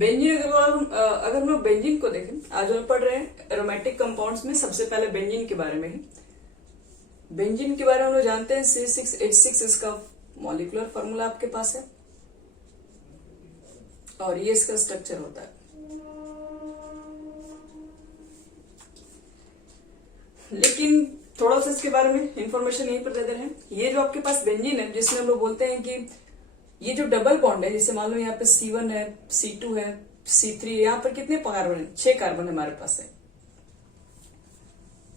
Benzene अगर हम लोग बेंजीन को देखें, आज हम पढ़ रहे हैं एरोमेटिक कंपाउंड्स में सबसे पहले बेंजीन के बारे में ही। बेंजीन के बारे में हम लोग जानते हैं C6H6 इसका मॉलिक्यूलर फॉर्मूला आपके पास है और ये इसका स्ट्रक्चर होता है। लेकिन थोड़ा सा इसके बारे में इंफॉर्मेशन यहीं पर दे दे रहे हैं। ये जो आपके पास बेंजीन है जिसमें हम लोग बोलते हैं कि ये जो डबल बॉन्ड है, जैसे मान लो यहाँ पे C1 है, C2 है, C3 है, यहाँ पर कितने कार्बन है? 6 कार्बन हमारे पास है।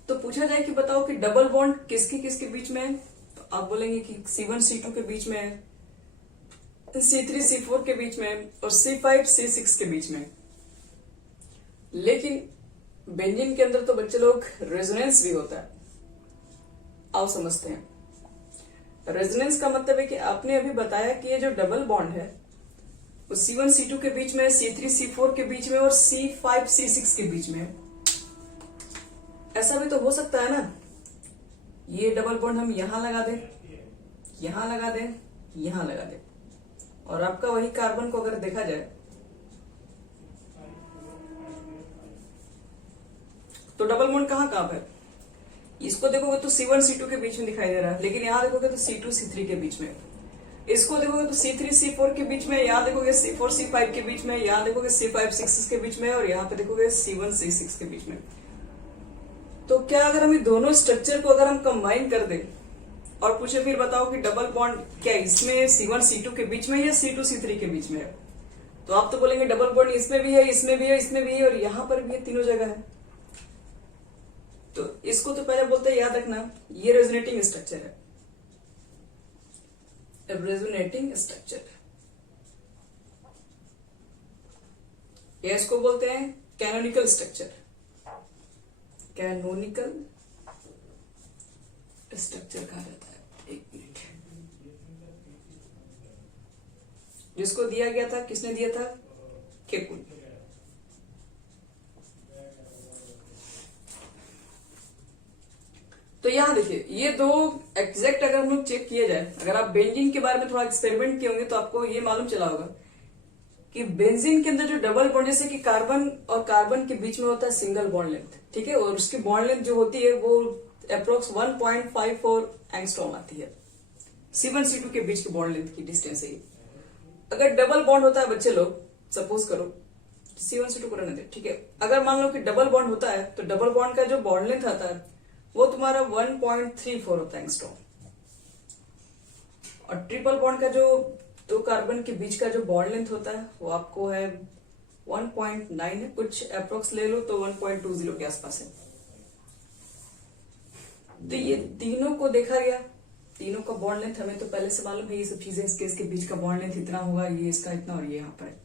तो पूछा जाए कि बताओ कि डबल बॉन्ड किसके किसके बीच में है, तो आप बोलेंगे कि C1 C2 के बीच में है, C3 C4 के बीच में है और C5 C6 के बीच में है। लेकिन बेंजीन के अंदर तो बच्चे लोग रेजोनेंस भी होता है। आओ समझते हैं। रेजोनेंस का मतलब है कि आपने अभी बताया कि ये जो डबल बॉन्ड है वो C1 C2 के बीच में, C3 C4 के बीच में और C5 C6 के बीच में है। ऐसा भी तो हो सकता है ना, ये डबल बॉन्ड हम यहां लगा दें, यहां लगा दें, यहां लगा दें और आपका वही कार्बन को अगर देखा जाए तो डबल बॉन्ड कहां कहां है? इसको देखोगे तो C1 C2 के बीच में दिखाई दे रहा है, लेकिन यहां देखोगे तो C2 C3 के बीच में। इसको देखोगे तो C3 C4 के बीच में, यहां देखोगे C4 C5 के बीच में, यहां देखोगे C5 C6 के बीच में और यहां पे देखोगे C1 C6 के बीच में। तो क्या अगर हम दोनों स्ट्रक्चर को अगर हम कंबाइन कर दें और पूछे फिर बताओ कि डबल बॉन्ड क्या इसमें C1 C2 के बीच में या C2 C3 के बीच में है, तो आप तो बोलेंगे डबल बॉन्ड इसमें भी है, इसमें भी है, इसमें भी है और यहां पर भी है, तीनों जगह है। तो इसको तो पहले बोलते हैं, याद रखना, ये रेजोनेटिंग स्ट्रक्चर है। रेजोनेटिंग स्ट्रक्चर या इसको बोलते हैं कैनोनिकल स्ट्रक्चर। कैनोनिकल स्ट्रक्चर कहा जाता है। एक मिनट, जिसको दिया गया था, किसने दिया था? केकुल। तो यहां देखिए, ये दो एग्जैक्ट अगर हम लोग चेक किया जाए, अगर आप बेंजीन के बारे में थोड़ा एक्सपेरिमेंट किए होंगे तो आपको ये मालूम चला होगा कि बेंजीन के अंदर जो डबल बॉन्ड, जैसे कि कार्बन और कार्बन के बीच में होता है सिंगल बॉन्ड लेंथ, ठीक है, और उसकी बॉन्ड लेंथ जो होती है वो अप्रोक्स 1.54 एंगस्ट्रॉम आती है। C1 C2 के बीच की बॉन्ड लेंथ की डिस्टेंस है ये। अगर डबल बॉन्ड होता है बच्चे लोग, सपोज करो C1 C2 को रहने दे, ठीक है, अगर मान लो कि डबल बॉन्ड होता है तो डबल बॉन्ड का जो बॉन्ड लेंथ आता है वो तुम्हारा 1.34 होता है एंगस्ट्रॉम और ट्रिपल बॉन्ड का जो दो कार्बन के बीच का जो बॉन्ड लेंथ होता है वो आपको है 1.9 है, कुछ अप्रोक्स ले लो तो 1.20 के आसपास है। तो ये तीनों को देखा गया, तीनों का बॉन्ड लेंथ हमें तो पहले से मालूम है, ये सब चीजें इसके बीच का बॉन्ड लेंथ इतना होगा, ये इसका इतना और ये यहाँ पर है।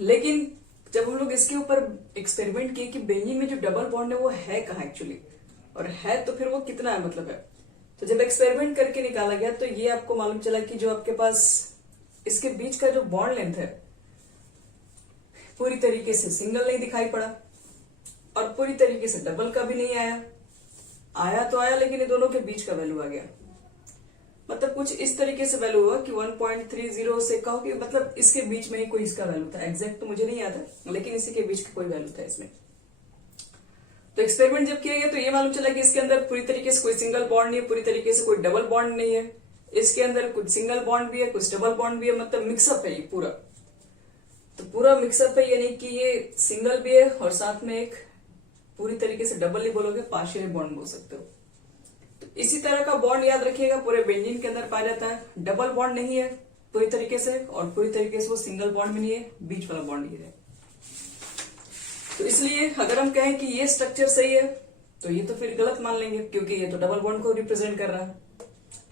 लेकिन जब हम लोग इसके ऊपर एक्सपेरिमेंट किए कि बेंजीन में जो डबल बॉन्ड है वो है कहाँ एक्चुअली, और है तो फिर वो कितना है मतलब है, तो जब एक्सपेरिमेंट करके निकाला गया तो ये आपको मालूम चला कि जो आपके पास इसके बीच का जो बॉन्ड लेंथ है पूरी तरीके से सिंगल नहीं दिखाई पड़ा और पूरी तरीके से डबल का भी नहीं आया। आया तो आया लेकिन ये दोनों के बीच का वैल्यू आ गया, मतलब कुछ इस तरीके से वैल्यू हुआ कि 1.30 से कहो कि मतलब इसके बीच में ही कोई इसका वैल्यू था, एग्जैक्ट तो मुझे नहीं याद है लेकिन इसी के बीच का कोई वैल्यू था इसमें। तो एक्सपेरिमेंट जब किया गया तो ये मालूम चला कि इसके अंदर पूरी तरीके से कोई सिंगल बॉन्ड नहीं है, पूरी तरीके से कोई डबल बॉन्ड नहीं है, इसके अंदर कुछ सिंगल बॉन्ड भी है, कुछ डबल बॉन्ड भी है, मतलब मिक्सअप है ये पूरा। तो पूरा मिक्सअप है, यानी कि ये सिंगल भी है और साथ में एक पूरी तरीके से डबल ही बोलोगे, पार्शियल बॉन्ड बोल सकते हो। तो इसी तरह का बॉन्ड याद रखिएगा पूरे बेंजीन के अंदर पाया जाता है। डबल बॉन्ड नहीं है पूरी तरीके से और पूरी तरीके से वो सिंगल बॉन्ड भी नहीं है, बीच वाला बॉन्ड ये है। तो इसलिए अगर हम कहें कि ये स्ट्रक्चर सही है तो ये तो फिर गलत मान लेंगे क्योंकि ये तो डबल बॉन्ड को रिप्रेजेंट कर रहा है।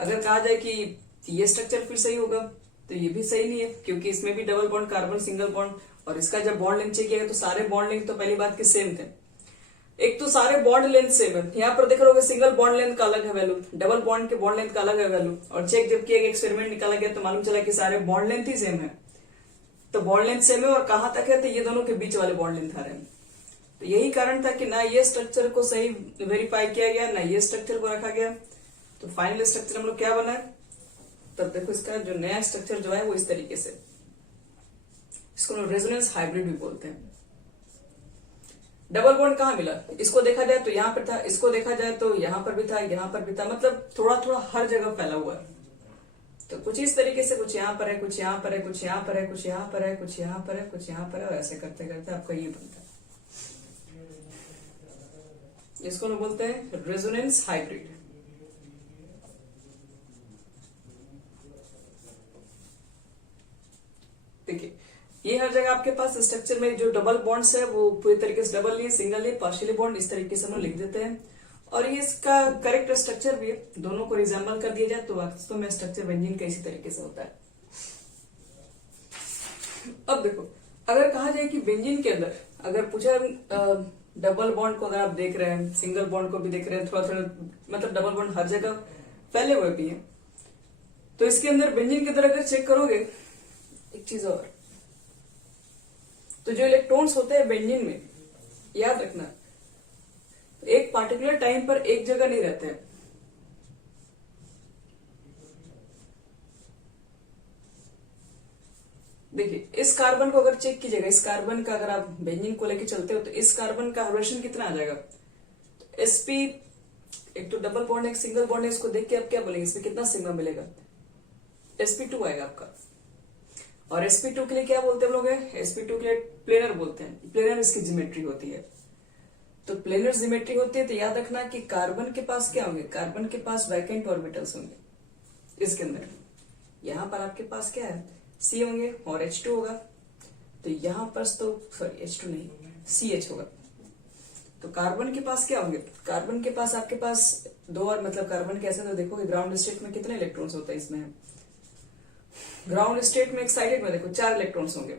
अगर कहा जाए कि ये स्ट्रक्चर फिर सही होगा तो ये भी सही नहीं है क्योंकि इसमें भी double bond, carbon, single bond, और इसका जब बॉन्ड लेंथ चेक किया गया तो सारे बॉन्ड लेंथ तो पहली बात की सेम थे। एक तो सारे बॉन्ड लेंथ सेम है, यहाँ पर देख रहे हो सिंगल बॉन्ड लेंथ का अलग है वैल्यू, डबल बॉन्ड के बॉन्ड लेंथ का अलग है वैल्यू, और चेक जब किया गया एक्सपेरिमेंट निकाला गया तो मालूम चला कि सारे बॉन्ड लेंथ ही सेम है। तो बॉन्ड लेंथ सेम है और कहां तक है, तो ये दोनों के बीच वाले बॉन्ड लेंथ आ रहे हैं। तो यही कारण था कि ना ये स्ट्रक्चर को सही वेरीफाई किया गया, ना ये स्ट्रक्चर को रखा गया। तो फाइनल स्ट्रक्चर हम लोग क्या बना है, तब देखो इसका जो नया स्ट्रक्चर जो है वो इस तरीके से इसको लोग रेजोनेंस हाइब्रिड भी बोलते हैं। डबल बॉन्ड कहाँ मिला, इसको देखा जाए तो यहां पर था, इसको देखा जाए तो यहां पर भी था, यहां पर भी था, मतलब थोड़ा थोड़ा हर जगह फैला हुआ है। तो कुछ इस तरीके से कुछ यहां पर है, कुछ यहां पर है, कुछ यहां पर है, कुछ यहां पर है, कुछ यहां पर है, कुछ यहां पर है, और ऐसे करते करते आपका ये बनता है। इसको लोग बोलते हैं रेजोनेंस हाइब्रिड। देखिए ये हर जगह आपके पास स्ट्रक्चर में जो डबल बॉन्ड्स है वो पूरी तरीके से डबल नहीं, सिंगल नहीं, पार्शियली बॉन्ड, इस तरीके से हम लिख देते हैं। और ये इसका करेक्ट स्ट्रक्चर भी है, दोनों को रिजेंबल कर दिया जाए तो वास्तव में स्ट्रक्चर बेंजीन का इसी तरीके से होता है। अब देखो अगर कहा जाए कि बेंजीन के अंदर अगर पूछा डबल बॉन्ड को अगर आप देख रहे हैं, सिंगल बॉन्ड को भी देख रहे हैं, थोड़ा थोड़ा मतलब डबल बॉन्ड हर जगह फैले हुए भी हैं, तो इसके अंदर बेंजीन के अंदर अगर चेक करोगे एक चीज और, तो जो इलेक्ट्रॉन्स होते हैं बेंजीन में, याद रखना एक पार्टिकुलर टाइम पर एक जगह नहीं रहते हैं। देखिए इस कार्बन को अगर चेक कीजिएगा, इस कार्बन का अगर आप बेंजीन को लेके चलते हो तो इस कार्बन का हाइड्रोजन कितना आ जाएगा, तो sp, एक तो डबल बॉन्ड है एक सिंगल बॉन्ड है, इसको देख के आप क्या बोलेंगे इसमें कितना सिग्मा मिलेगा, sp2 आएगा आपका। और sp2 के लिए क्या बोलते हैं हम लोग, sp2 के लिए प्लेनर बोलते हैं, प्लेनर इसकी ज्योमेट्री होती है। तो प्लेनर ज्योमेट्री होती है तो याद रखना कि कार्बन के पास क्या होंगे, कार्बन के पास वैकेंट ऑर्बिटल्स होंगे इसके अंदर। यहां पर आपके पास क्या है, C होंगे और H2 होगा, तो यहां पर तो सॉरी H2 नहीं CH होगा। तो कार्बन के पास क्या होंगे, कार्बन के पास आपके पास दो, और मतलब कार्बन कैसे तो देखोगे ग्राउंड स्टेट में कितने इलेक्ट्रॉन्स होते हैं इसमें, ग्राउंड स्टेट में एक्साइटेड में देखो 4 इलेक्ट्रॉन्स होंगे,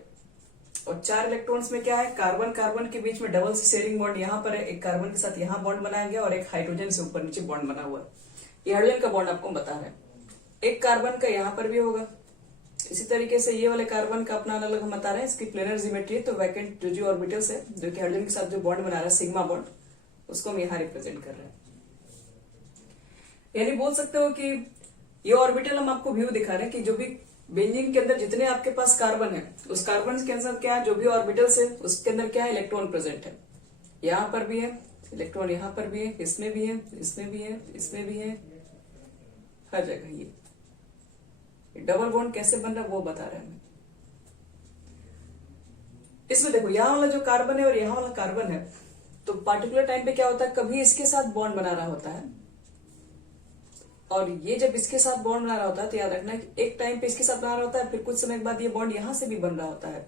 और 4 इलेक्ट्रॉन्स में क्या है, कार्बन कार्बन के बीच में डबल शेयरिंग बॉन्ड यहां पर है, एक कार्बन के साथ यहां बॉन्ड बनाया गया और एक हाइड्रोजन से ऊपर नीचे बॉन्ड बना हुआ है। ये हाइड्रोजन का बॉन्ड आपको बता रहा है, एक कार्बन का यहां पर भी होगा। इसी तरीके से ये वाले कार्बन का अपना अलग हम बता रहे हैं, इसकी प्लेनर ज्योमेट्री है, तो वैकेंट जो ऑर्बिटल्स है जो कि हाइड्रोजन के साथ जो बॉन्ड बना रहा है सिग्मा बॉन्ड, उसको हम यहाँ रिप्रेजेंट कर रहे हैं। यानी बोल सकते हो कि ये ऑर्बिटल हम आपको व्यू दिखा रहे हैं कि जो भी बेंजीन के अंदर जितने आपके पास कार्बन है, उस कार्बन के अंदर क्या है, जो भी ऑर्बिटल्स है उसके अंदर क्या है, इलेक्ट्रॉन प्रेजेंट है। यहाँ पर भी है इलेक्ट्रॉन, यहाँ पर भी है, इसमें भी है, इसमें भी है, इसमें भी है, हर जगह ये डबल बॉन्ड कैसे बन रहा है वो बता रहे हैं। इसमें देखो यहाँ वाला जो कार्बन है और यहाँ वाला कार्बन है, तो पार्टिकुलर टाइम पे क्या होता है, कभी इसके साथ बॉन्ड बना रहा होता है, और ये जब इसके साथ बॉन्ड बना रहा होता है तो याद रखना कि एक टाइम पे इसके साथ बना रहा होता है, फिर कुछ समय के बाद ये बॉन्ड यहां से भी बन रहा होता है,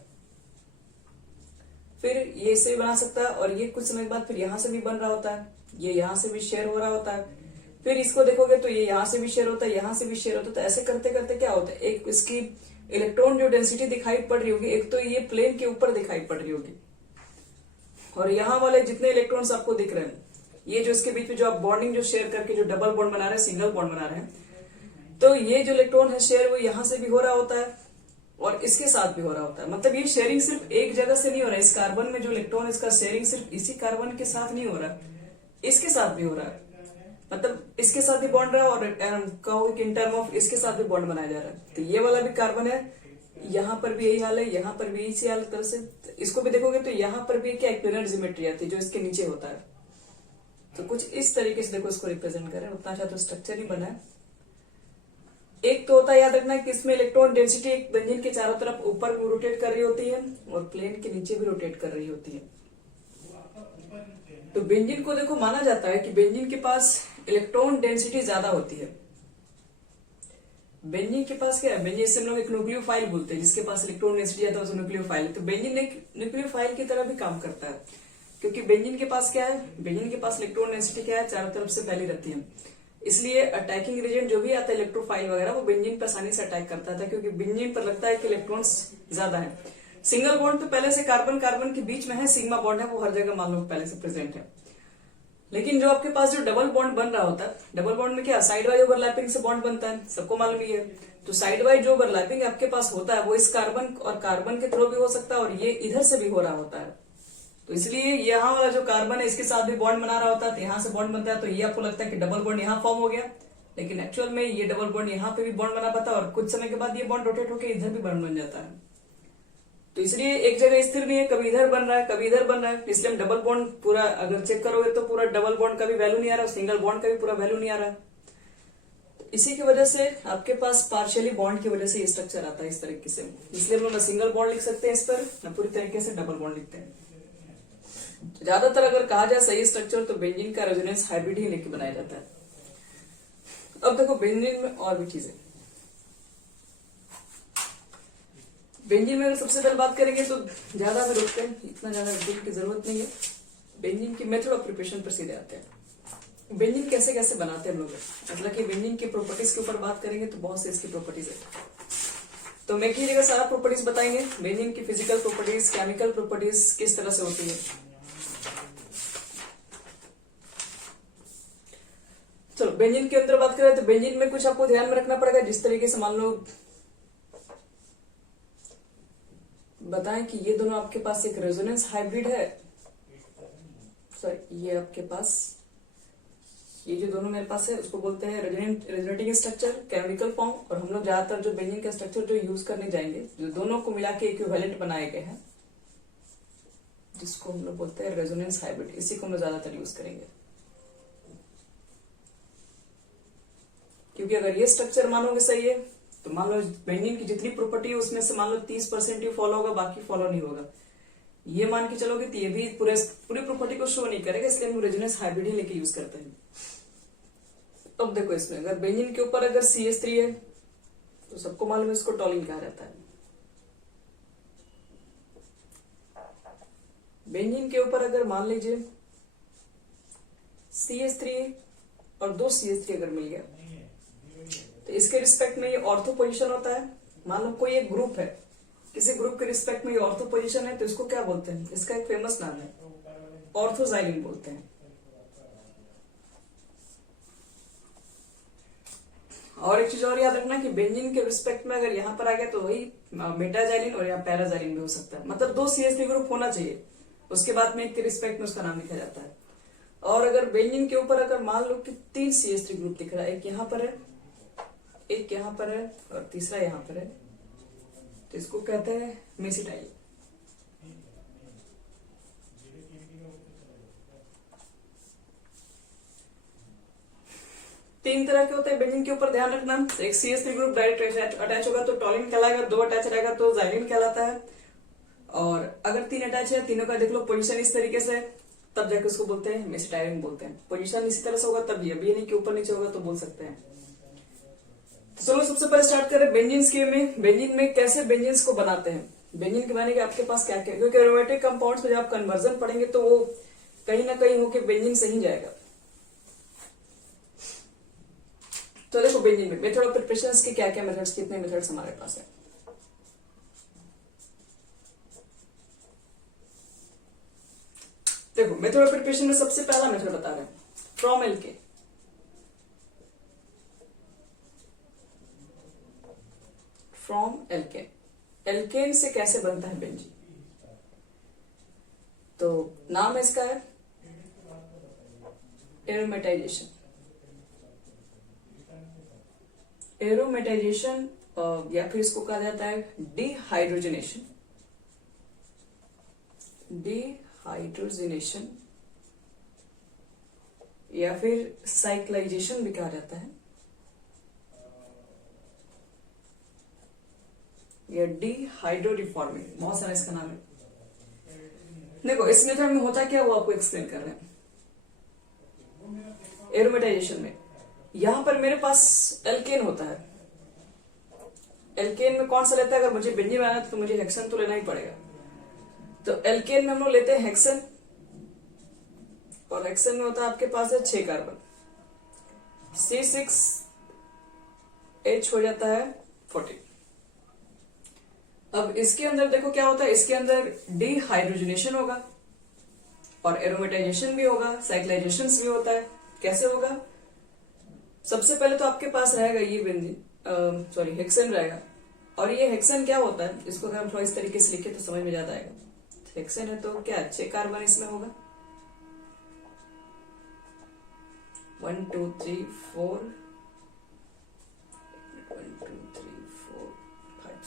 फिर ये इससे भी बना सकता है, और ये कुछ समय के बाद फिर यहां से भी बन रहा होता है, ये यहां से भी शेयर हो रहा होता है, फिर इसको देखोगे तो ये यहां से भी शेयर होता है, यहां से भी शेयर होता है। तो ऐसे करते करते क्या होता है, एक इसकी इलेक्ट्रॉन जो डेंसिटी दिखाई पड़ रही होगी, एक तो ये प्लेन के ऊपर दिखाई पड़ रही होगी, और यहाँ वाले जितने इलेक्ट्रॉन्स आपको दिख रहे हैं, ये जो इसके बीच में जो आप बॉन्डिंग जो शेयर करके जो डबल बॉन्ड बना रहे हैं, सिंगल बॉन्ड बना रहे हैं, तो ये जो इलेक्ट्रॉन है शेयर वो यहां से भी हो रहा होता है और इसके साथ भी हो रहा होता है। मतलब ये शेयरिंग सिर्फ एक जगह से नहीं हो रहा है, इस कार्बन में जो इलेक्ट्रॉन इसका शेयरिंग सिर्फ इसी कार्बन के साथ नहीं हो रहा, इसके साथ भी हो रहा है। मतलब इसके साथ भी बॉन्ड रहा है और कहोगे कि इन टर्म ऑफ इसके साथ भी बॉन्ड बनाया जा रहा है। तो ये वाला भी कार्बन है, यहाँ पर भी यही हाल है, यहाँ पर भी इसी हाल तरह से इसको भी देखोगे तो यहाँ पर भी क्या प्लेनर ज्योमेट्री आती है जो इसके नीचे होता है। तो कुछ इस तरीके से देखो इसको रिप्रेजेंट करें, उतना अच्छा तो स्ट्रक्चर ही बना है। एक तो होता है याद रखना कि इसमें इलेक्ट्रॉन डेंसिटी एक बेंजीन के चारों तरफ ऊपर भी रोटेट कर रही होती है और प्लेन के नीचे भी रोटेट कर रही होती है। तो बेंजीन को देखो माना जाता है कि बेंजीन के पास इलेक्ट्रॉन डेंसिटी ज्यादा होती है। बेंजीन के पास क्या है, बेंजीन से हम लोग एक न्यूक्लियोफाइल बोलते हैं, जिसके पास इलेक्ट्रॉन डेंसिटी ज्यादा है न्यूक्लियोफाइल है। तो बेंजीन एक न्यूक्लियोफाइल की तरह भी काम करता है, क्योंकि बेंजीन के पास क्या है, बेंजीन के पास इलेक्ट्रॉन डेंसिटी क्या है, चारों तरफ से फैली रहती है। इसलिए अटैकिंग एजेंट जो भी आता है इलेक्ट्रोफाइल वगैरह, वो बेंजीन पर आसानी से अटैक करता था, क्योंकि बेंजीन पर लगता है कि इलेक्ट्रॉन्स ज्यादा है। सिंगल बॉन्ड तो पहले से कार्बन कार्बन के बीच में है, सिग्मा बॉन्ड है, वो हर जगह मान लो पहले से प्रेजेंट है। लेकिन जो आपके पास जो डबल बॉन्ड बन रहा होता है, डबल बॉन्ड में क्या साइड वाइज ओवरलैपिंग से बॉन्ड बनता है, सबको मालूम ही है। तो साइड वाइज जो ओवरलैपिंग आपके पास होता है वो इस कार्बन और कार्बन के थ्रू भी हो सकता है और ये इधर से भी हो रहा होता है। तो इसलिए यहाँ वाला जो कार्बन है इसके साथ भी बॉन्ड बना रहा होता है, तो यहाँ से बॉन्ड बनता है, तो ये आपको लगता है कि डबल बॉन्ड यहाँ फॉर्म हो गया, लेकिन एक्चुअल में ये डबल बॉन्ड यहाँ पे भी बॉन्ड बना पाता है और कुछ समय के बाद ये बॉन्ड रोटेट होकर इधर भी बॉन्ड बन जाता है। तो इसलिए एक जगह स्थिर नहीं है, कभी इधर बन रहा है कभी इधर बन रहा है, इसलिए हम डबल बॉन्ड पूरा अगर चेक करोगे तो पूरा डबल बॉन्ड का भी वैल्यू नहीं आ रहा, सिंगल बॉन्ड का भी पूरा वैल्यू नहीं आ रहा। तो इसी की वजह से आपके पास पार्शियली बॉन्ड की वजह से ये स्ट्रक्चर आता है इस तरीके से, इसलिए हम लोग ना सिंगल बॉन्ड लिख सकते हैं इस पर, ना पूरी तरीके से डबल बॉन्ड लिखते हैं। ज्यादातर अगर कहा जाए सही स्ट्रक्चर तो बेंजीन का रेजोनेंस हाइब्रिड ही लेके बनाया जाता है। अब देखो बेंजीन में और भी चीजें, बेंजीन में अगर सबसे पहले बात करेंगे तो ज्यादा भी रुकते हैं, इतना ज्यादा रुकने की जरूरत नहीं है। बेंजीन की मेथड ऑफ प्रिपरेशन पर सीधे आते हैं। बेंजीन कैसे कैसे बनाते हैं हम लोग, मतलब कि बेंजीन की प्रॉपर्टीज के ऊपर बात करेंगे तो बहुत से इसकी प्रॉपर्टीज है, तो मैं की जगह सारा प्रॉपर्टीज बताएंगे। बेंजीन की फिजिकल प्रॉपर्टीज, केमिकल प्रॉपर्टीज किस तरह से होती है। चलो बेंजीन के अंदर बात करें तो बेंजीन में कुछ आपको ध्यान में रखना पड़ेगा, जिस तरीके से मान लो बताएं कि ये दोनों आपके पास एक रेजोनेंस हाइब्रिड है, सॉरी ये आपके पास ये जो दोनों मेरे पास है उसको बोलते हैं रेजोनेटिंग स्ट्रक्चर, कैनोनिकल फॉर्म, और हम लोग ज्यादातर जो बेंजीन का स्ट्रक्चर जो यूज करने जाएंगे जो दोनों को मिला के इक्विवेलेंट बनाए गए हैं जिसको हम लोग बोलते हैं रेजोनेंस हाइब्रिड, इसी को हम लोग ज्यादातर यूज करेंगे। क्योंकि अगर ये स्ट्रक्चर मानोगे सही है तो मान लो बेंजीन की जितनी प्रॉपर्टी है उसमें से मान लो 30% ही फॉलो होगा, बाकी फॉलो नहीं होगा। ये मान के चलोगे तो ये भी पूरी प्रॉपर्टी को शो नहीं करेगा, इसलिए हम रेजोनेंस हाइब्रिड ही लेके यूज करते हैं। अब देखो इसमें अगर बेंजीन के ऊपर अगर CH3 है तो सबको मालूम है इसको टॉलिन कहा जाता है। बेंजीन के ऊपर अगर मान लीजिए CH3 और 2 CH3 अगर मिल गया तो इसके रिस्पेक्ट में ये ऑर्थो पोजीशन होता है। मान लो कोई एक ग्रुप है, किसी ग्रुप के रिस्पेक्ट में ये ऑर्थो पोजीशन है तो इसको क्या बोलते हैं, इसका एक फेमस नाम है ऑर्थोजाइलिन बोलते हैं। और एक चीज और याद रखना कि बेंजीन के रिस्पेक्ट में अगर यहाँ पर आ गया तो वही मेटाजाइलिन और यहाँ पैराजाइलिन भी हो सकता है, मतलब 2 CH3 ग्रुप होना चाहिए, उसके बाद में एक के रिस्पेक्ट में उसका नाम लिखा जाता है। और अगर बेंजीन के ऊपर अगर मान लो कि 3 CH3 ग्रुप दिख रहा है, एक यहाँ पर है, एक यहाँ पर है और तीसरा यहाँ पर है, तो इसको कहते हैं मेसिटाइल। तीन तरह के होते हैं बेंजीन के ऊपर, ध्यान रखना। एक CH3 ग्रुप डायरेक्ट अटैच होगा तो टॉलिन कहलाएगा, 2 अटैच रहेगा तो जाइलिन कहलाता है। और अगर 3 अटैच है, तीनों का देख लो पोजीशन इस तरीके से, तब जाके उसको बोलते हैं मेसिटाइलिन बोलते हैं। पोजीशन इसी तरह से होगा तब ये नहीं कि ऊपर नीचे होगा तो बोल सकते हैं। तो चलो सबसे पहले स्टार्ट करें बेंजीन्स के में। बेंजीन में कैसे बेंजीन्स को बनाते हैं, बेंजीन के बनाने के आपके पास क्या क्या, क्योंकि एरोमेटिक कंपाउंड्स में जब आप कन्वर्जन पढ़ेंगे तो वो कहीं ना कहीं होके बेंजीन से ही जाएगा। तो देखो बेंजीन में मेथड ऑफ प्रिपरेशन के क्या क्या मेथड्स, कितने मेथड्स हमारे पास है। देखो मेथड ऑफ प्रिपरेशन में सबसे पहला मेथड बता रहे हैं from alkane. From alkane, alkane से कैसे बनता है बेंजीन, तो नाम इसका है एरोमेटाइजेशन। एरोमेटाइजेशन या फिर इसको कहा जाता है डिहाइड्रोजनेशन। डिहाइड्रोजनेशन या फिर साइक्लाइजेशन भी कहा जाता है, या डिहाइड्रो रिफॉर्मिंग, बहुत सारा इसका नाम है। देखो इस मेथड में होता क्या वो आपको एक्सप्लेन कर रहे हैं। एरोमेटाइजेशन में यहां पर मेरे पास एल्केन होता है, एल्केन में कौन सा लेता है, अगर मुझे बेंजीन बनाना है तो मुझे हेक्सेन तो लेना ही पड़ेगा। तो एल्केन में हम लोग लेते हैं हेक्सेन, और हेक्सेन में होता है आपके पास है 6 कार्बन, C6H हो जाता है 14। अब इसके अंदर देखो क्या होता है, इसके अंदर डिहाइड्रोजनेशन होगा और एरोमेटाइजेशन भी होगा, साइक्लाइजेशन भी होता है। कैसे होगा, सबसे पहले तो आपके पास रहेगा ये बेंजीन सॉरी हेक्सेन रहेगा, और ये हेक्सेन क्या होता है, इसको अगर हम थोड़ा इस तरीके से लिखे तो समझ में ज्यादा आएगा। हेक्सेन है तो क्या 6 कार्बन इसमें होगा, 1 2 3 4 1 2 3 4 5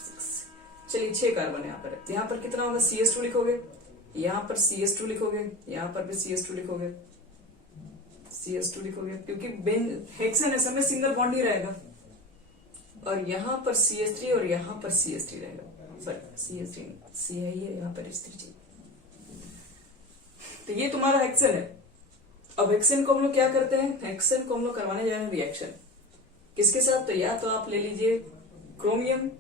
6 चलिए 6 कार्बन यहाँ पर है, तो यहाँ पर कितना होगा, CS2 लिखोगे, यहाँ पर CS2 लिखोगे, यहाँ पर भी CS2 लिखोगे, CS2 लिखोगे, क्योंकि हेक्सेन ऐसे में सिंगल बॉन्ड ही रहेगा, और यहाँ पर CH3 और यहाँ पर CH3 रहेगा, सॉरी CH3 C है, यहाँ पर H3। तो ये तुम्हारा हेक्सेन है। अब हेक्सेन को हम लोग क्या करते हैं, हेक्सेन को हम लोग करवाने जा रहे हैं रिएक्शन किसके साथ, तो या तो आप ले लीजिए क्रोमियम,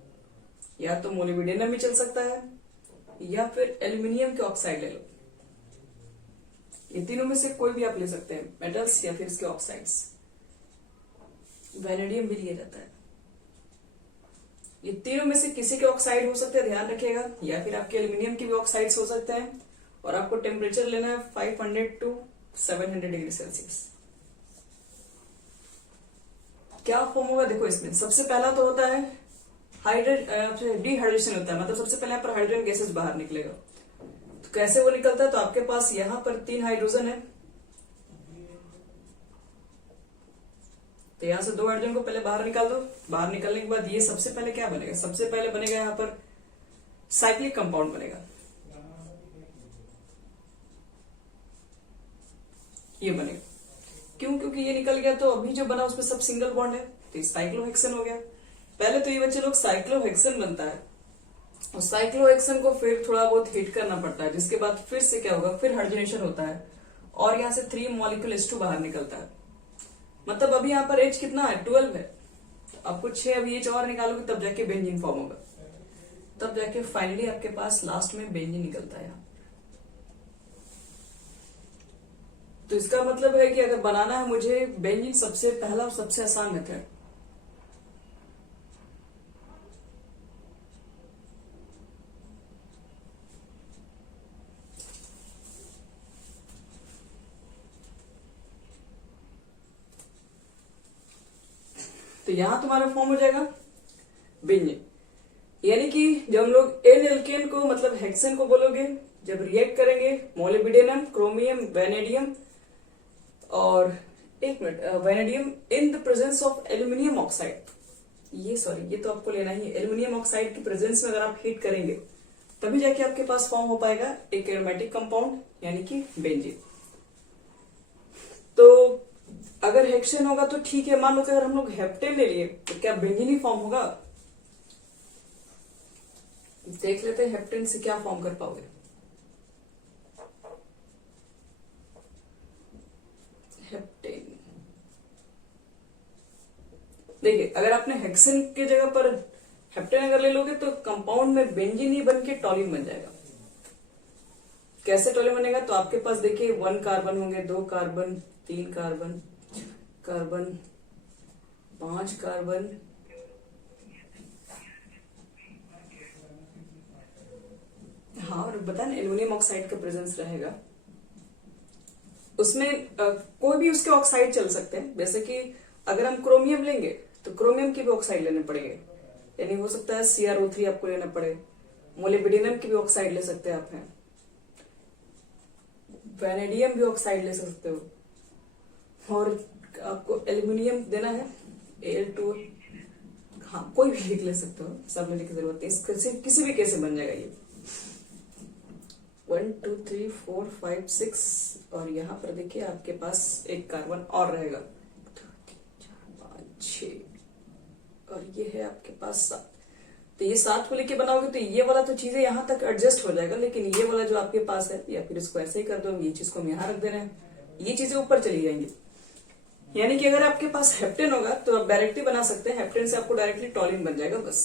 या तो मोलिब्डेनम भी चल सकता है, या फिर एल्यूमिनियम के ऑक्साइड ले लो। ये तीनों में से कोई भी आप ले सकते हैं, मेटल्स या फिर इसके ऑक्साइड्स। वैनेडियम भी लिया जाता है। ये तीनों में से किसी के ऑक्साइड हो सकते हैं, ध्यान रखिएगा, या फिर आपके एल्यूमिनियम के भी ऑक्साइड्स हो सकते हैं। और आपको टेम्परेचर लेना है 500 to 700 डिग्री सेल्सियस। क्या फॉर्म होगा, देखो इसमें सबसे पहला तो होता है डिहाइड्रेशन होता है, मतलब सबसे पहले यहाँ पर हाइड्रोजन गैसेस बाहर निकलेगा। तो कैसे वो निकलता है, तो आपके पास यहाँ पर 3 हाइड्रोजन है, तो यहां से 2 हाइड्रोजन को पहले बाहर निकाल दो। बाहर निकलने के बाद ये सबसे पहले क्या बनेगा, सबसे पहले बनेगा यहाँ पर साइक्लिक कंपाउंड बनेगा, ये बनेगा। क्यों, क्योंकि ये निकल गया तो अभी जो बना उसमें सब सिंगल बॉन्ड है, तो साइक्लोहेक्सेन हो गया। पहले तो ये बच्चे लोग साइक्लोहेक्सेन बनता है, और साइक्लोहेक्सेन को फिर थोड़ा बहुत हीट करना पड़ता है, जिसके बाद फिर से क्या होगा, फिर हाइड्रोजनेशन होता है, और यहाँ से 3 मॉलिक्यूल H2 बाहर निकलता है। मतलब अभी यहाँ पर H कितना है, 12 है। आपको 6 अभी H और निकालोगे तब जाके बेंजीन फॉर्म होगा, तब जाके फाइनली आपके पास लास्ट में बेंजीन निकलता है। तो इसका मतलब है कि अगर बनाना है मुझे बेंजीन, सबसे पहला और सबसे आसान मेथड तो यहां तुम्हारा फॉर्म हो जाएगा बेंजीन। यानी कि जब हम लोग एन एल्केन को मतलब हेक्सेन को बोलोगे, जब रिएक्ट करेंगे मोलिब्डेनम, क्रोमियम, वैनेडियम और एक minute vanadium in the presence of aluminium oxide, ये तो आपको लेना ही है। एल्यूमिनियम ऑक्साइड की प्रेजेंस में अगर आप हीट करेंगे तभी जाके आपके पास फॉर्म हो पाएगा एक एरोमेटिक कंपाउंड, यानी कि बेंजीन। तो अगर हेक्सेन होगा तो ठीक है, मान लो कि अगर हम लोग हेप्टेन ले लिए तो क्या बेंजीन ही फॉर्म होगा? देख लेते हैं हेप्टेन से क्या फॉर्म कर पाओगे। हेप्टेन देखिए, अगर आपने हेक्सेन के जगह पर हेप्टेन अगर ले लोगे तो कंपाउंड में बेंजीन ही बन के टॉलिन बन जाएगा। कैसे टॉलिन बनेगा, तो आपके पास देखिए 1 कार्बन होंगे, 2 कार्बन, 3 कार्बन, 5 कार्बन, हाँ, और बता ना एल्यूमिनियम ऑक्साइड का प्रेजेंस रहेगा उसमें। कोई भी उसके ऑक्साइड चल सकते हैं, जैसे कि अगर हम क्रोमियम लेंगे तो क्रोमियम के भी ऑक्साइड लेने पड़ेंगे, यानी हो सकता है CrO3 आपको लेना पड़े। मोलिब्डेनम की भी ऑक्साइड ले सकते हैं आप, हैं वैनेडियम भी ऑक्साइड ले सकते हो, और आपको एल्यूमिनियम देना है Al2, हाँ कोई भी लिख ले सकते हो, सब लेने की जरूरत है। किसी भी केस से बन जाएगा ये 1 2 3 4 5 6, और यहाँ पर देखिए आपके पास एक कार्बन और रहेगा 2 3 4 5 6, और ये है आपके पास 7। तो ये 7 को लेके बनाओगे तो ये वाला तो चीजें यहाँ तक एडजस्ट हो जाएगा, लेकिन ये वाला जो आपके पास है, या फिर इसको ऐसे ही कर दो, ये चीज को हम यहाँ रख दे रहे हैं, ये चीजें ऊपर चली जाएंगी। यानी कि अगर आपके पास हेप्टेन होगा तो आप डायरेक्टली बना सकते हैं, हेप्टेन से आपको डायरेक्टली टॉलिन बन जाएगा बस।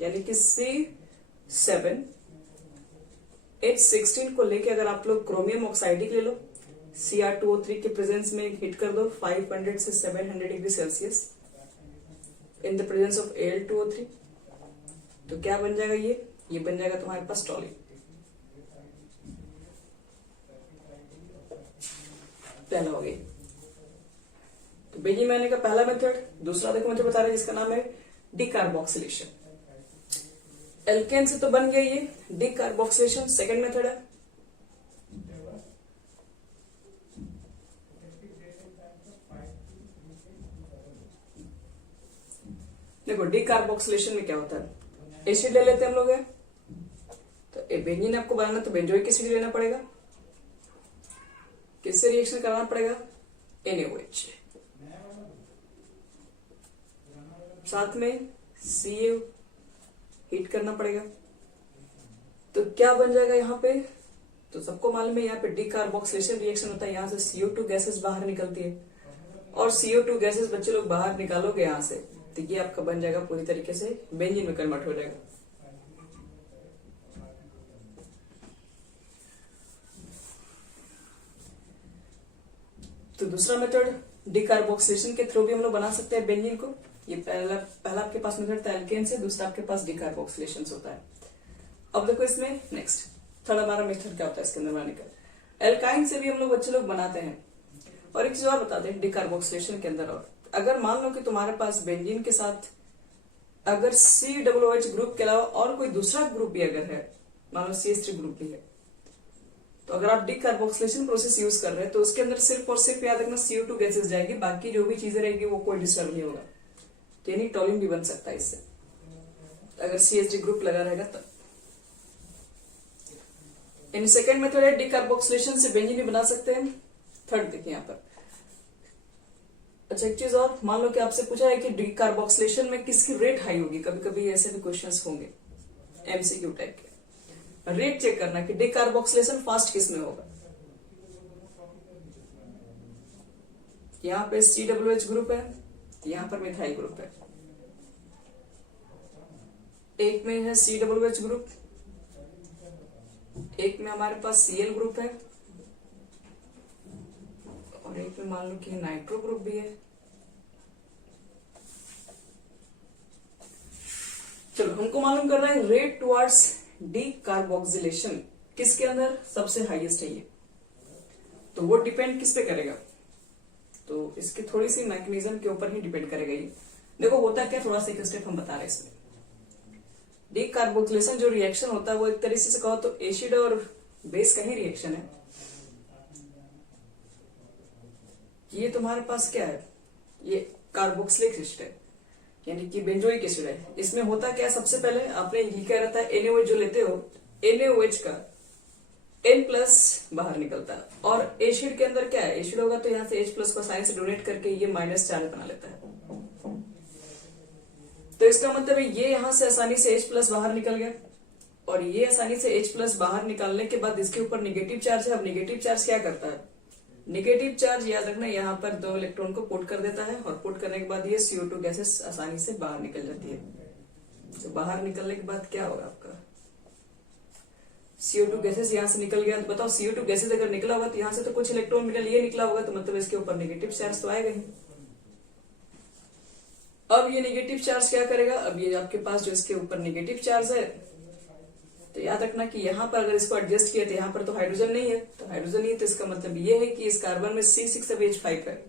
यानी कि C7 H16 को लेके अगर आप लोग क्रोमियम ऑक्साइड ले लो, Cr2O3 के प्रेजेंस में हीट कर दो 500 से 700 degree Celsius in the presence of Al2O3, तो क्या बन जाएगा, ये बन जाएगा तुम्हारे पास टॉलिन। पहला हो गया। तो बेंजीन बनाने का पहला मेथड। दूसरा देखो मुझे बता रहे हैं जिसका नाम है डिकार्बोक्सिलेशन। एल्केन से तो बन गया ये, डिकार्बोक्सिलेशन सेकंड मेथड है। देखो डिकार्बोक्सिलेशन में क्या होता है, एसिड ले लेते हैं हम लोग, बेंजीन आपको बनाना तो बेंजोइक एसिड लेना पड़ेगा। किससे रिएक्शन कराना पड़ेगा? NaOH। साथ में Ca हीट करना पड़ेगा। तो क्या बन जाएगा यहाँ पे? तो सबको मालूम है यहाँ पे डिकार्बोक्सिलेशन रिएक्शन होता है, यहाँ से CO2 गैसेस बाहर निकलती है और CO2 गैसेस बच्चे लोग बाहर निकालोगे यहाँ से तो ये आपका बन जाएगा पूरी तरीके से बेंजीन में कन्वर्ट हो जाएगा। तो दूसरा मेथड डिकार्बोक्सिलेशन के थ्रू भी हम लोग बना सकते हैं बेंजीन को। ये पहला आपके पास मेथड था एल्केन से, दूसरा आपके पास डिकार्बोक्सिलेशन होता है। अब देखो इसमें नेक्स्ट थर्ड हमारा मेथड क्या होता है इसके अंदर बनाने का। एल्काइन से भी हम लोग बच्चे लोग बनाते हैं। और एक चीज और बताते हैं डिकार्बोक्सिलेशन के अंदर, और अगर मान लो कि तुम्हारे पास बेंजीन के साथ अगर COOH ग्रुप के अलावा और कोई दूसरा ग्रुप भी अगर है, मान लो CH3 ग्रुप भी है, तो अगर आप डिकार्बोक्सिलेशन प्रोसेस यूज कर रहे हैं तो उसके अंदर सिर्फ और सिर्फ याद रखना CO2 गैसेस जाएगी, बाकी जो भी चीजें रहेगी वो कोई डिस्टर्ब नहीं होगा। तो यानी टॉलिन भी बन सकता है इससे अगर CH3 ग्रुप लगा रहेगा तब। इन सेकेंड मेथड है डिकार्बोक्सिलेशन से बेंजीन भी बना सकते हैं। थर्ड देखिए यहाँ पर। अच्छा एक चीज और, मान लो कि आपसे पूछा है कि डिकार्बोक्सिलेशन में किसकी रेट हाई होगी, कभी कभी ऐसे भी क्वेश्चंस होंगे MCQ टाइप के। रेट चेक करना कि डिकार्बोक्सिलेशन फास्ट किस में होगा। यहाँ पे COOH ग्रुप है, यहाँ पर मिथाइल ग्रुप है। एक में है COOH ग्रुप, एक में हमारे पास Cl ग्रुप है और एक में मान लो कि नाइट्रो ग्रुप भी है। चलो हमको मालूम करना है रेट टुवर्ड्स डिकार्बोक्सिलेशन किसके अंदर सबसे हाईएस्ट है ये, तो वो डिपेंड किस पे करेगा, तो इसकी थोड़ी सी मैकेनिज्म के ऊपर ही डिपेंड करेगा ये। देखो होता क्या, थोड़ा सा एक स्टेप हम बता रहे हैं इसमें। डिकार्बोक्सिलेशन जो रिएक्शन होता है वो एक तरीके से कहो तो एसिड और बेस का ही रिएक्शन है। ये तुम्हारे पास क्या है, ये कार्बोक्सिलिक एसिड है यानी कि बेंजोइक एसिड है। इसमें होता क्या है, सबसे पहले आपने लिखा रहता है NaOH जो लेते हो, NaOH का N+ बाहर निकलता है और एसिड के अंदर क्या है, एसिड होगा तो यहाँ से H+ को आसानी से डोनेट करके ये माइनस चार्ज बना लेता है। तो इसका मतलब है ये यहां से आसानी से H+ बाहर निकल गया और ये आसानी से H+ बाहर निकालने के बाद इसके ऊपर नेगेटिव चार्ज है। अब नेगेटिव चार्ज क्या करता है, नेगेटिव चार्ज याद रखना यहाँ पर 2 इलेक्ट्रॉन को पुट कर देता है और पुट करने के बाद ये CO2 गैसेस आसानी से बाहर निकल जाती है। तो बाहर निकलने के बाद क्या होगा आपका, CO2 गैसेस यहाँ से निकल गया। तो बताओ CO2 गैसेस अगर निकला होगा तो यहाँ से तो कुछ इलेक्ट्रॉन मिनरल ये निकला होगा, तो मतलब इसके ऊपर नेगेटिव चार्ज तो आएगा ही। अब ये नेगेटिव चार्ज क्या करेगा, अब ये आपके पास जो इसके ऊपर नेगेटिव चार्ज है, तो याद रखना कि यहाँ पर अगर इसको एडजस्ट किया तो यहाँ पर तो हाइड्रोजन नहीं है, तो हाइड्रोजन नहीं है तो इसका मतलब ये है कि इस कार्बन में C6H5 है,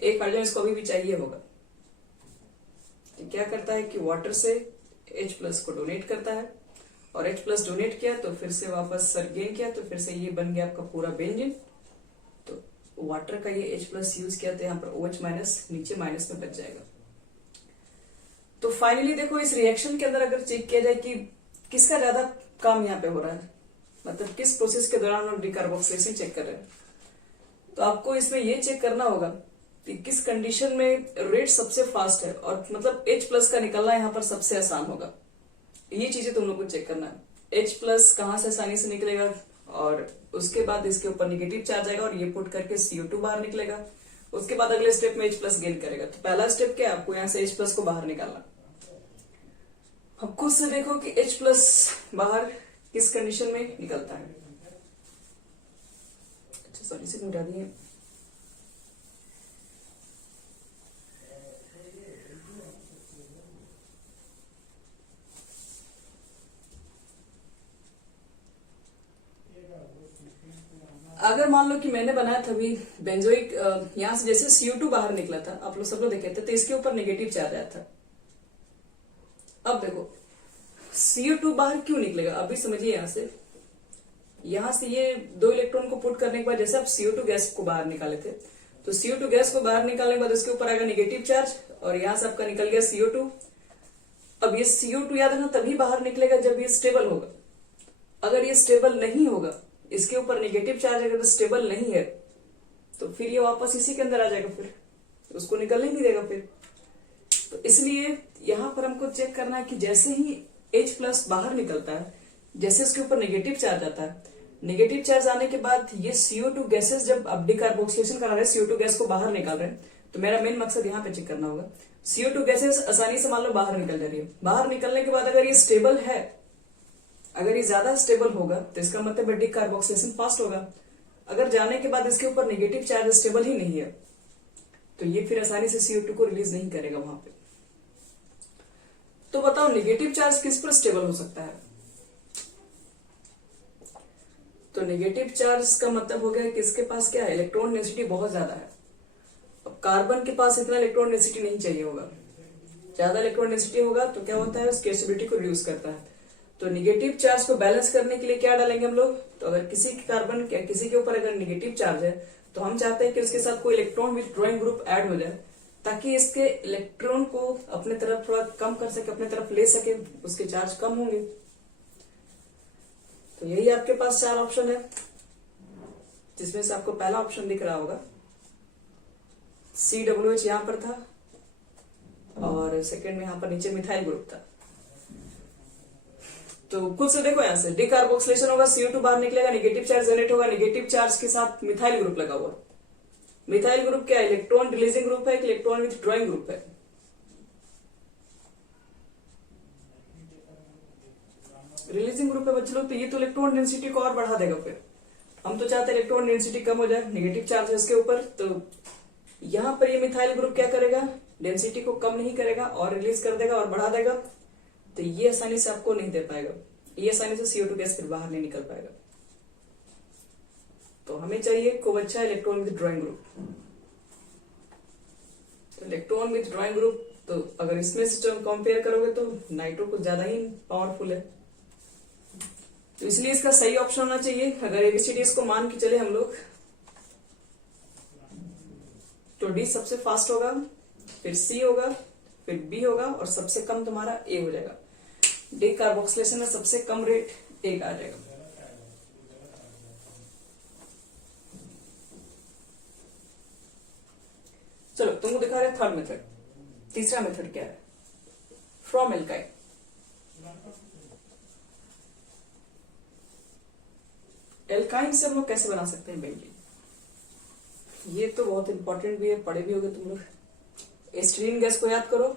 एक हाइड्रोजन इसको अभी भी चाहिए होगा। तो क्या करता है कि वाटर से H+ को डोनेट करता है और H+ डोनेट किया तो फिर से वापस सर गेन किया तो फिर से ये बन गया आपका पूरा बेंजीन। तो वाटर का ये H+ यूज किया तो यहाँ पर OH- नीचे माइनस में बच जाएगा। तो फाइनली देखो इस रिएक्शन के अंदर अगर चेक किया जाए कि किसका ज्यादा काम यहाँ पे हो रहा है, मतलब किस प्रोसेस के दौरान हम डिकार्बोक्सिलेशन चेक कर रहे हैं, तो आपको इसमें ये चेक करना होगा कि किस कंडीशन में रेट सबसे फास्ट है और मतलब H+ का निकलना यहाँ पर सबसे आसान होगा। ये चीजें तुम लोग को चेक करना है। H+ कहाँ से आसानी से निकलेगा और उसके बाद इसके ऊपर नेगेटिव चार्ज आएगा और ये पुट करके CO2 बाहर निकलेगा। उसके बाद अगले स्टेप में H+ गेन करेगा। तो पहला स्टेप क्या है, आपको यहाँ से H+ को बाहर निकालना। अब खुद से देखो कि H+ बाहर किस कंडीशन में निकलता है। अच्छा सॉरी इसे मिटा दिए। अगर मान लो कि मैंने बनाया था अभी बेंजोइक, यहां से जैसे CO2 बाहर निकला था, आप लोग सब लोग देखे थे, तो इसके ऊपर नेगेटिव चार्ज आया था। अब देखो CO2 बाहर क्यों निकलेगा, अभी समझिए। यहां से ये 2 इलेक्ट्रॉन को पुट करने के बाद जैसे आप CO2 गैस को बाहर निकाले थे, तो CO2 गैस को बाहर निकालने के बाद उसके ऊपर आएगा नेगेटिव चार्ज और यहां से आपका निकल गया CO2। अब ये CO2 याद रखना तभी बाहर निकलेगा जब ये स्टेबल होगा। अगर ये स्टेबल नहीं होगा, इसके ऊपर नेगेटिव चार्ज अगर स्टेबल नहीं है, तो फिर ये वापस इसी के अंदर आ जाएगा, फिर उसको निकलने ही नहीं देगा फिर। तो इसलिए यहां पर हमको चेक करना है कि जैसे ही H+ बाहर निकलता है, जैसे उसके ऊपर नेगेटिव चार्ज आता है, नेगेटिव चार्ज आने के बाद ये CO2 गैसेस जब अब डिकार्बोक्सिलेशन करा रहे हैं, CO2 गैस को बाहर निकाल रहे हैं, तो मेरा मेन मकसद यहाँ पे चेक करना होगा CO2 गैसेस आसानी से मान लो बाहर निकल जा रही है। बाहर निकलने के बाद अगर ये स्टेबल है, अगर ये ज्यादा स्टेबल होगा तो इसका मतलब डिकार्बोक्सिलेशन फास्ट होगा। अगर जाने के बाद इसके ऊपर नेगेटिव चार्ज स्टेबल ही नहीं है, तो ये फिर आसानी से CO2 को रिलीज नहीं करेगा वहां पे। तो बताओ नेगेटिव चार्ज किस पर स्टेबल हो सकता है? तो नेगेटिव चार्ज का मतलब हो गया कि इसके पास क्या है, इलेक्ट्रॉन डेंसिटी बहुत ज्यादा है। अब कार्बन के पास इतना इलेक्ट्रॉन डेंसिटी नहीं चाहिए होगा, ज्यादा इलेक्ट्रॉन डेंसिटी होगा तो क्या होता है, उसकी स्टेबिलिटी को रिड्यूस करता है। तो नेगेटिव चार्ज को बैलेंस करने के लिए क्या डालेंगे हम लोग, तो अगर किसी कार्बन या किसी के ऊपर अगर नेगेटिव चार्ज है, तो हम चाहते हैं कि उसके साथ कोई electron with drawing group add हो जाए, ताकि इसके इलेक्ट्रॉन को अपने तरफ थोड़ा कम कर सके, अपने तरफ ले सके, उसके चार्ज कम होंगे। तो यही आपके पास 4 ऑप्शन है, जिसमें से आपको पहला ऑप्शन दिख रहा होगा COOH यहां पर था, और सेकंड में यहां पर नीचे मिथाइल ग्रुप था। तो खुद से देखो, यहां से डिकार्बोक्सिलेशन होगा, CO2 बाहर निकलेगा, नेगेटिव चार्ज जनरेट होगा, नेगेटिव चार्ज के साथ मिथाइल ग्रुप लगा हुआ। मिथाइल ग्रुप क्या है, इलेक्ट्रॉन रिलीजिंग ग्रुप है कि इलेक्ट्रॉन विथ ड्रॉइंग ग्रुप है? रिलीजिंग ग्रुप है बच्चे लोग। तो ये तो इलेक्ट्रॉन डेंसिटी को और बढ़ा देगा। फिर हम तो चाहते हैं इलेक्ट्रॉन डेंसिटी कम हो जाए, नेगेटिव चार्ज है इसके ऊपर, तो यहां पर ये मिथाइल ग्रुप क्या करेगा, डेंसिटी को कम नहीं करेगा और रिलीज कर देगा और बढ़ा देगा। तो ये आसानी से आपको नहीं दे पाएगा, ये आसानी से CO2 गैस फिर बाहर नहीं निकल पाएगा। तो हमें चाहिए खूब अच्छा इलेक्ट्रॉन विद ड्रॉइंग ग्रुप। तो इलेक्ट्रॉन विद ड्रॉइंग ग्रुप, तो अगर इसमें से कंपेयर करोगे तो नाइट्रो कुछ ज्यादा ही पावरफुल है, तो इसलिए इसका सही ऑप्शन होना चाहिए। अगर ABCD को मान के चले हम लोग, तो D सबसे फास्ट होगा, फिर C होगा, फिर B होगा, और सबसे कम तुम्हारा A हो जाएगा। डिकार्बोक्सिलेशन में सबसे कम रेट 1 आ जाएगा। चलो तुमको दिखा रहे थर्ड मेथड। तीसरा मेथड क्या है, फ्रॉम एल्काइन। एल्काइन से हम लोग कैसे बना सकते हैं बेंजीन, ये तो बहुत इंपॉर्टेंट भी है, पढ़े भी होगे तुम लोग। एस्टिलीन गैस को याद करो,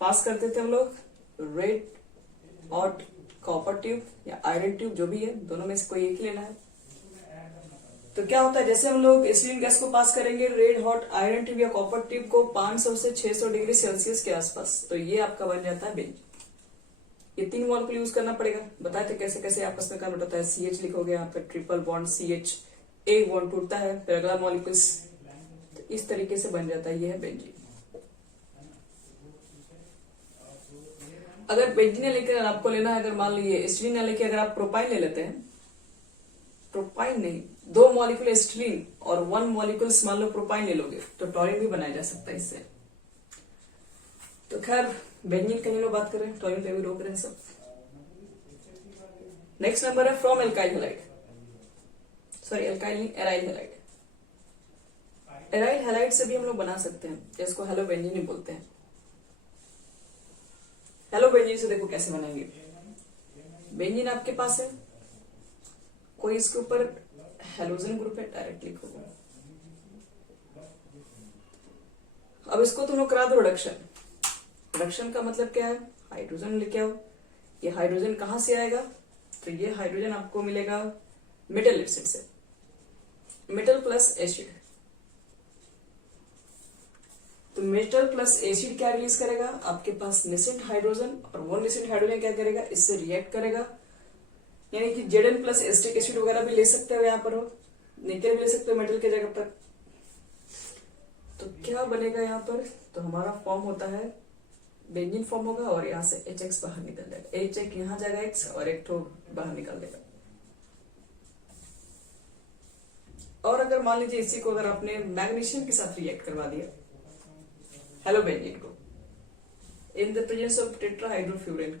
पास करते थे हम लोग रेड हॉट कॉपर ट्यूब या आयरन ट्यूब, जो भी है, दोनों में से कोई एक ही लेना है। तो क्या होता है, जैसे हम लोग एस्टिलीन गैस को पास करेंगे रेड हॉट आयरन ट्यूब या कॉपर ट्यूब को 500 से 600 डिग्री सेल्सियस के आसपास, तो ये आपका बन जाता है बेंजीन। ये 3 मॉलिक्यूल यूज करना पड़ेगा, बताए थे कैसे कैसे आपस में कन्वर्ट होता है। CH लिखोगे यहाँ पे, ट्रिपल बॉन्ड CH, एक बॉन्ड टूटता है, फिर अगला मॉलिक्यूल, तो इस तरीके से बन जाता है, ये है बेंजीन। अगर बेंजीन लेकर आपको लेना है, अगर मान लीजिए एस्टिलीन लेके अगर आप प्रोपाइन ले लेते हैं, प्रोपाइन नहीं, 2 मॉलिक्यूल एस्टिलीन और 1 मॉलिक्यूल मान लो प्रोपाइन ले लोगे, तो टॉरिन भी बनाया जा सकता है इससे। तो खैर बेंजीन का लोग बात करें, टॉरिन पे भी रोक रहे हैं सब। नेक्स्ट नंबर है from alkyl halide, sorry alkyl नहीं, एराइल हैलाइड। एराइल हैलाइड से भी हम लोग बना सकते हैं, जिसको हेलो बेंजीन ही बोलते हैं। हेलो बेंजीन से देखो कैसे बनाएंगे। बेंजीन आपके पास है, कोई इसके ऊपर हेलोजन ग्रुप है, डायरेक्ट लिखो। अब इसको तुम लोग करा दो रिडक्शन। रिडक्शन का मतलब क्या है, हाइड्रोजन लेके आओ। ये हाइड्रोजन कहां से आएगा, तो ये हाइड्रोजन आपको मिलेगा मेटल एसिड से, मेटल प्लस एसिड। तो मेटल प्लस एसिड क्या रिलीज करेगा, आपके पास नेसेंट हाइड्रोजन, और वो नेसेंट हाइड्रोजन क्या करेगा, इससे रिएक्ट करेगा, यानी कि Zn प्लस एस्टिक एसिड वगैरह भी ले सकते हो, यहाँ पर हो निकल भी ले सकते हो मेटल के जगह पर। तो क्या बनेगा यहाँ पर, तो हमारा फॉर्म होता है बेंजीन फॉर्म होगा, और यहाँ से HX बाहर निकल जाएगा, HX यहाँ जाएगा X, और एक तो बाहर निकल देगा। और अगर मान लीजिए इसी को अगर आपने मैग्नीशियम के साथ रिएक्ट करवा दिया हेलो बेंजीन को, in the presence of tetrahydrofuran,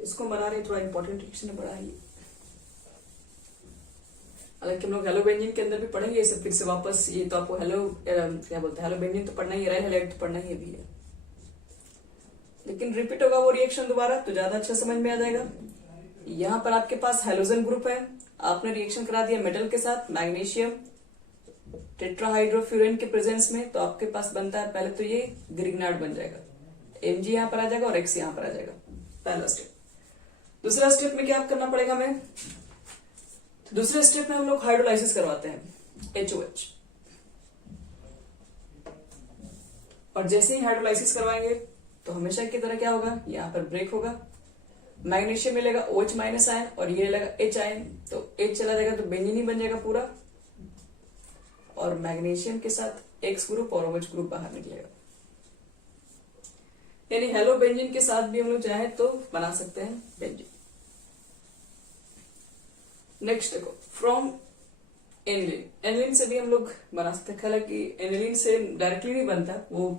इसको बना रहे थोड़ा इंपॉर्टेंट रिएक्शन है बड़ा ही, हालांकि हम लोग हेलो बेंजीन के अंदर भी पढ़ेंगे ये सब फिर से वापस। ये तो आपको हेलो क्या बोलते हैं, हेलो बेंजीन तो पढ़ना ही है, हेलाइट तो पढ़ना ही भी है, लेकिन रिपीट होगा वो रिएक्शन दोबारा तो ज्यादा अच्छा समझ में आ जाएगा। यहाँ पर आपके पास हेलोजन ग्रुप है, आपने रिएक्शन करा दिया मेटल के साथ, मैग्नीशियम टेट्राहाइड्रोफ्यूरेन के प्रेजेंस में, तो आपके पास बनता है पहले तो ये ग्रिग्नार्ड बन जाएगा, Mg यहाँ पर आ जाएगा और X यहाँ पर आ जाएगा, पहला स्टेप। दूसरा स्टेप में क्या करना पड़ेगा हमें, तो दूसरे स्टेप में हम लोग हाइड्रोलाइसिस करवाते हैं HOH, और जैसे ही हाइड्रोलाइसिस करवाएंगे तो हमेशा की तरह क्या होगा, यहाँ पर ब्रेक होगा, मैग्नीशियम मिलेगा OH माइनस आयन और ये मिलेगा H आयन, तो H चला जाएगा तो बेंजीन ही बन जाएगा पूरा, और मैग्नीशियम के साथ X ग्रुप और OH ग्रुप बाहर निकलेगा। यानी हेलो बेंजीन के साथ भी हम लोग चाहे तो बना सकते हैं बेंजीन। नेक्स्ट देखो, फ्रॉम एनिलीन, एनिलीन से भी हम लोग बना सकते हैं, हालांकि एनिलीन से डायरेक्टली नहीं बनता, वो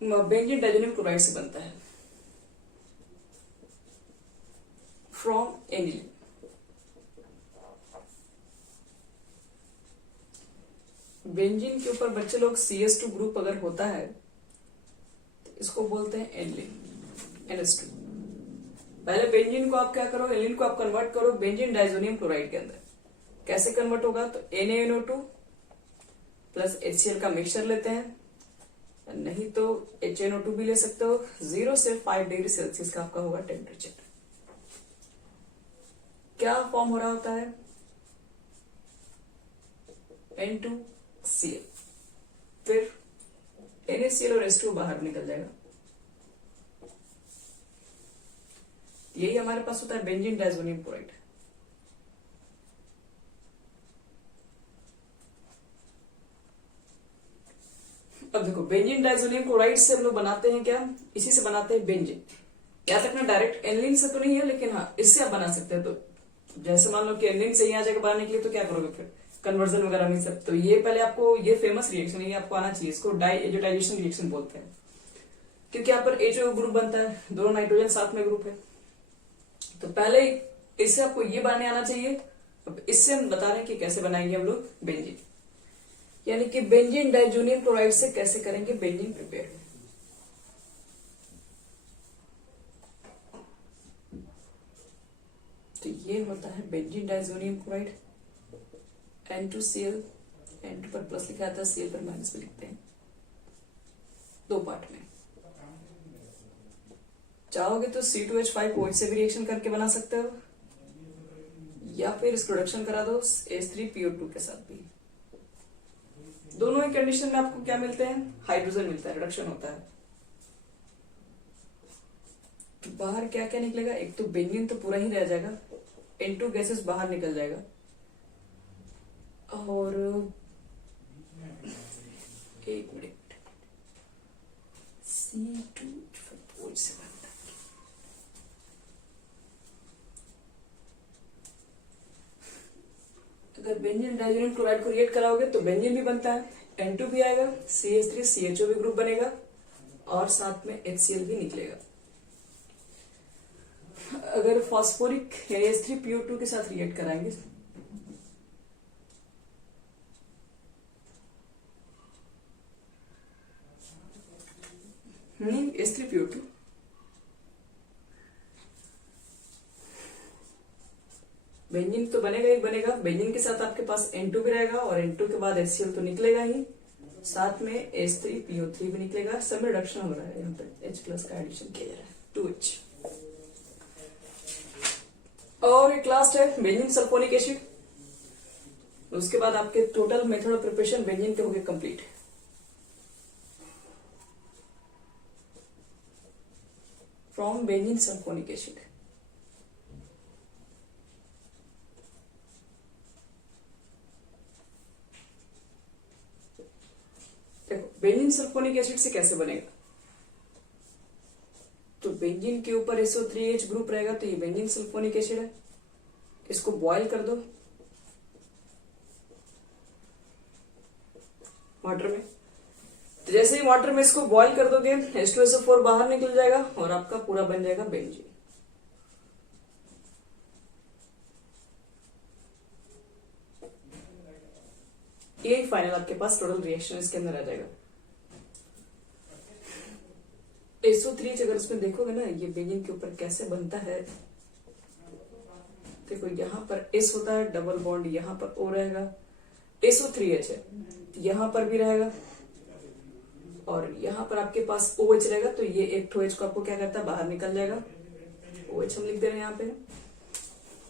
बेंजीन डाइजोनियम क्लोराइड से बनता है। फ्रॉम एनिलीन, बेंजीन के ऊपर बच्चे लोग CS2 ग्रुप अगर होता है तो इसको बोलते हैं एनिलीन, NH2। पहले बेंजीन को आप क्या करो, एनिलीन को आप कन्वर्ट करो बेंजीन डाइजोनियम क्लोराइड के अंदर। कैसे कन्वर्ट होगा, तो NaNO2 प्लस HCl का मिक्सचर लेते हैं, नहीं तो HNO2 भी ले सकते हो। 0 से 5 डिग्री सेल्सियस का आपका होगा टेम्परेचर। क्या फॉर्म हो रहा होता है, N2Cl, फिर NaCl और H2 बाहर निकल जाएगा। यही हमारे पास होता है बेंजीन डाइजोनियम क्लोराइड। अब देखो, बेंजीन डाइजोनियम क्लोराइड से हम लोग बनाते हैं क्या, इसी से बनाते हैं बेंजीन। याद रखना डायरेक्ट एनिलीन से तो नहीं है, लेकिन हाँ इससे आप बना सकते हैं। तो जैसे मान लो कि एनिलीन से ही आ जाएगा बनाने के लिए, तो क्या करोगे फिर, कन्वर्जन वगैरह नहीं सब। तो ये पहले आपको, ये फेमस रिएक्शन है, ये आपको आना चाहिए। इसको डाइएजोटाइजेशन रिएक्शन बोलते हैं, क्योंकि यहाँ पर HO ग्रुप बनता है, दोनों नाइट्रोजन साथ में ग्रुप है। तो पहले इससे आपको ये बनाने आना चाहिए। अब इससे हम बता रहे हैं कि कैसे बनाएंगे हम लोग बेंजीन, यानी कि बेंजीन डाइजोनियम क्लोराइड से कैसे करेंगे बेंजीन प्रिपेयर। तो ये होता है benzene diazonium chloride, N2Cl, N2 पर प्लस लिखा था, Cl पर माइनस भी लिखते हैं, 2 पार्ट में। चाहोगे तो C2H5OH से भी रिएक्शन करके बना सकते हो, या फिर इसको रिडक्शन करा दो H3PO2 के साथ भी। दोनों ही कंडीशन में आपको क्या मिलते हैं, हाइड्रोजन मिलता है, रिडक्शन होता है। तो बाहर क्या क्या निकलेगा, एक तो बेंजीन तो पूरा ही रह जाएगा, N2 गैसेस बाहर निकल जाएगा, और एक मिनट, C2H5OH से बनता है। अगर बेंजीन डाइजोनियम क्लोराइड को रिएक्ट कराओगे तो बेंजीन भी बनता है, N2 भी आएगा, CH3 CHO भी ग्रुप बनेगा, और साथ में HCl भी निकलेगा। अगर फॉस्फोरिक H3PO2 के साथ रिएक्ट कराएंगे H3PO2, बेंजीन तो बनेगा ही बनेगा। बेंजीन के साथ आपके पास N2 भी रहेगा, और N2 के बाद HCl तो निकलेगा ही, साथ में H3PO3 भी निकलेगा। सब में रिडक्शन हो रहा है, यहाँ पे H प्लस का एडिशन किया जा रहा है, 2H। और एक लास्ट है बेंजीन सल्फोनिक एसिड। उसके बाद आपके total method of preparation benzene के हो गए complete. From benzene sulphonic acid, benzene sulphonic acid से कैसे बनेगा, तो बेंजीन के ऊपर SO3H ग्रुप रहेगा, तो ये बेंजीन सल्फोनिक एसिड है। इसको बॉयल कर दो वाटर में, तो जैसे ही वाटर में इसको बॉयल कर दोगे H2SO4 बाहर निकल जाएगा और आपका पूरा बन जाएगा बेंजीन। यही फाइनल आपके पास टोटल रिएक्शन इसके अंदर आ जाएगा। SO3 अगर इसमें देखोगे ना ये बेंजीन के ऊपर कैसे बनता है, देखो यहाँ पर S होता है, डबल बॉन्ड यहाँ पर O रहेगा, SO3H है, यहाँ पर भी रहेगा और यहाँ पर आपके पास OH रहेगा, तो ये एक ठो H को आपको क्या करता है बाहर निकल जाएगा, OH हम लिख दे रहे हैं यहाँ पे।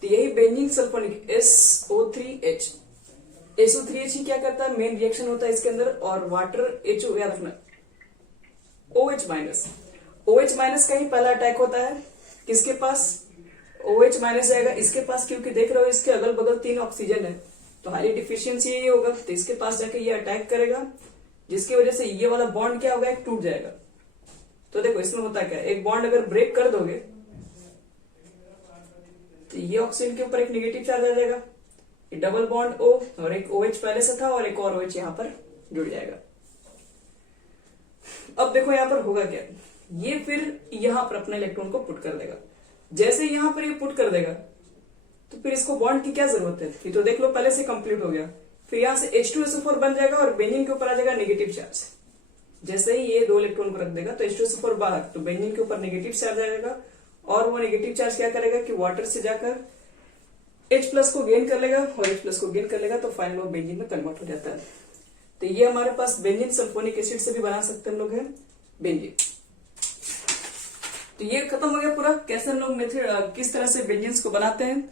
तो यही बेंजीन सल्फोनिक SO3H, SO3H ही क्या करता है, मेन रिएक्शन होता है इसके अंदर, और वाटर HO याद रखना, OH माइनस, OH माइनस का ही पहला अटैक होता है किसके पास, OH माइनस जाएगा इसके पास, क्योंकि देख रहे हो इसके अगल बगल 3 ऑक्सीजन है, तो हाईली डिफिशियंसी ये होगा, तो इसके पास जाके ये अटैक करेगा, जिसकी वजह से ये वाला बॉन्ड क्या होगा, एक टूट जाएगा। तो देखो इसमें होता क्या है, एक बॉन्ड अगर ब्रेक कर दोगे तो ये ऑक्सीजन के ऊपर एक नेगेटिव चार्ज आ जाएगा, ये डबल बॉन्ड O और एक OH पहले से था और एक और OH यहाँ पर जुड़ जाएगा। अब देखो यहाँ पर होगा क्या, ये फिर यहाँ पर अपने इलेक्ट्रॉन को पुट कर देगा, जैसे यहाँ पर ये पुट कर देगा तो फिर इसको बॉन्ड की क्या जरूरत है, ये तो देख लो पहले से कंप्लीट हो गया, फिर यहाँ से H2SO4 बन जाएगा और बेंजीन के ऊपर आ जाएगा नेगेटिव चार्ज। जैसे ही ये 2 इलेक्ट्रॉन को रख देगा तो H2SO4 बाहर, तो बेंजीन के ऊपर नेगेटिव चार्ज आ जाएगा, और वो नेगेटिव चार्ज क्या करेगा कि वाटर से जाकर H प्लस को गेन कर लेगा और H प्लस को गेन कर लेगा, तो फाइनल वो बेंजीन में कन्वर्ट हो जाता है। तो ये हमारे पास बेंजीन सल्फोनिक एसिड से भी बना सकते हैं हम लोग है बेंजीन। तो ये खत्म हो गया पूरा, कैसे हम लोग मेथड किस तरह से बेंजीन्स को बनाते हैं।